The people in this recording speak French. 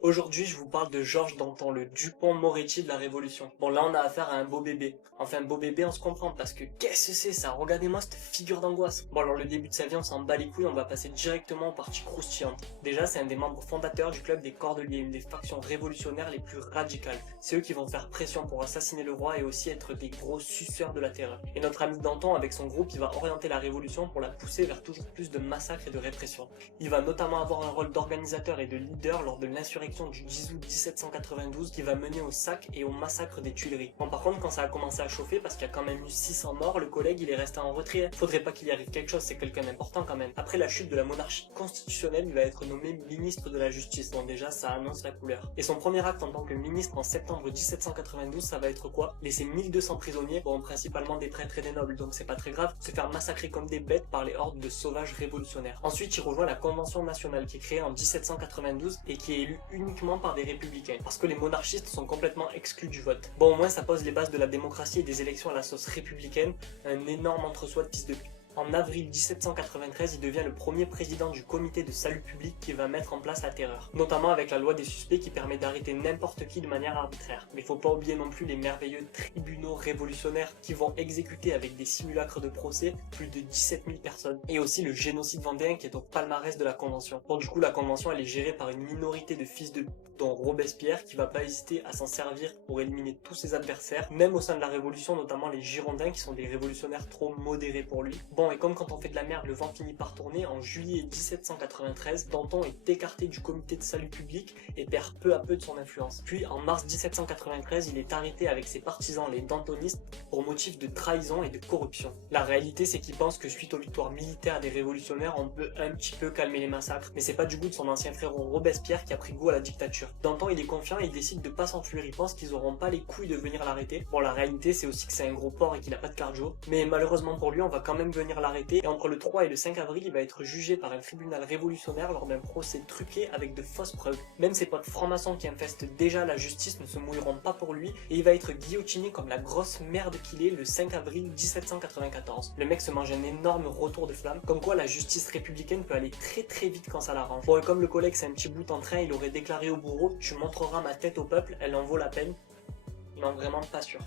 Aujourd'hui, je vous parle de Georges Danton, le Dupont-Moretti de la Révolution. Bon, là, on a affaire à un beau bébé. Enfin, beau bébé, on se comprend, parce que qu'est-ce que c'est ça? Regardez-moi cette figure d'angoisse. Bon, alors, le début de sa vie, on s'en bat les couilles, on va passer directement aux parties croustillantes. Déjà, c'est un des membres fondateurs du club des Cordeliers, une des factions révolutionnaires les plus radicales. C'est eux qui vont faire pression pour assassiner le roi et aussi être des gros suceurs de la terreur. Et notre ami Danton, avec son groupe, il va orienter la révolution pour la pousser vers toujours plus de massacres et de répression. Il va notamment avoir un rôle d'organisateur et de leader lors de l'insurrection du 10 août 1792 qui va mener au sac et au massacre des Tuileries. Bon, par contre, quand ça a commencé à chauffer, parce qu'il y a quand même eu 600 morts, le collègue il est resté en retrait. Faudrait pas qu'il y arrive quelque chose, c'est quelqu'un d'important quand même. Après la chute de la monarchie constitutionnelle, il va être nommé ministre de la Justice. Donc déjà, ça annonce la couleur. Et son premier acte en tant que ministre en septembre 1792, ça va être quoi? Laisser 1200 prisonniers, bon, principalement des prêtres et des nobles, donc c'est pas très grave, se faire massacrer comme des bêtes par les hordes de sauvages révolutionnaires. Ensuite, il rejoint la Convention nationale qui est créée en 1792 et qui est élue uniquement par des républicains, parce que les monarchistes sont complètement exclus du vote. Bon, au moins ça pose les bases de la démocratie et des élections à la sauce républicaine, un énorme entre-soi de fils de pute. En avril 1793, il devient le premier président du comité de salut public qui va mettre en place la terreur, notamment avec la loi des suspects qui permet d'arrêter n'importe qui de manière arbitraire. Mais il faut pas oublier non plus les merveilleux tribunaux révolutionnaires qui vont exécuter avec des simulacres de procès plus de 17 000 personnes. Et aussi le génocide vendéen qui est au palmarès de la Convention. Bon, du coup, la Convention elle est gérée par une minorité de fils de dont Robespierre qui va pas hésiter à s'en servir pour éliminer tous ses adversaires, même au sein de la Révolution, notamment les Girondins qui sont des révolutionnaires trop modérés pour lui. Bon, et comme quand on fait de la merde, le vent finit par tourner, en juillet 1793, Danton est écarté du comité de salut public et perd peu à peu de son influence. Puis en mars 1793, il est arrêté avec ses partisans, les dantonistes, pour motif de trahison et de corruption. La réalité, c'est qu'il pense que suite aux victoires militaires des révolutionnaires, on peut un petit peu calmer les massacres, mais c'est pas du goût de son ancien frérot Robespierre qui a pris goût à la dictature. Danton, il est confiant et il décide de pas s'enfuir, il pense qu'ils auront pas les couilles de venir l'arrêter. Bon, la réalité, c'est aussi que c'est un gros porc et qu'il a pas de cardio, mais malheureusement pour lui, on va quand même venir l'arrêter, et entre le 3 et le 5 avril, il va être jugé par un tribunal révolutionnaire lors d'un procès truqué avec de fausses preuves. Même ses potes francs-maçons qui infestent déjà la justice ne se mouilleront pas pour lui, et il va être guillotiné comme la grosse merde qu'il est le 5 avril 1794. Le mec se mange un énorme retour de flamme, comme quoi la justice républicaine peut aller très vite quand ça l'arrange. Bon, et comme le collègue c'est un petit bout en train, il aurait déclaré au bourreau: tu montreras ma tête au peuple, elle en vaut la peine. Non, vraiment pas sûr.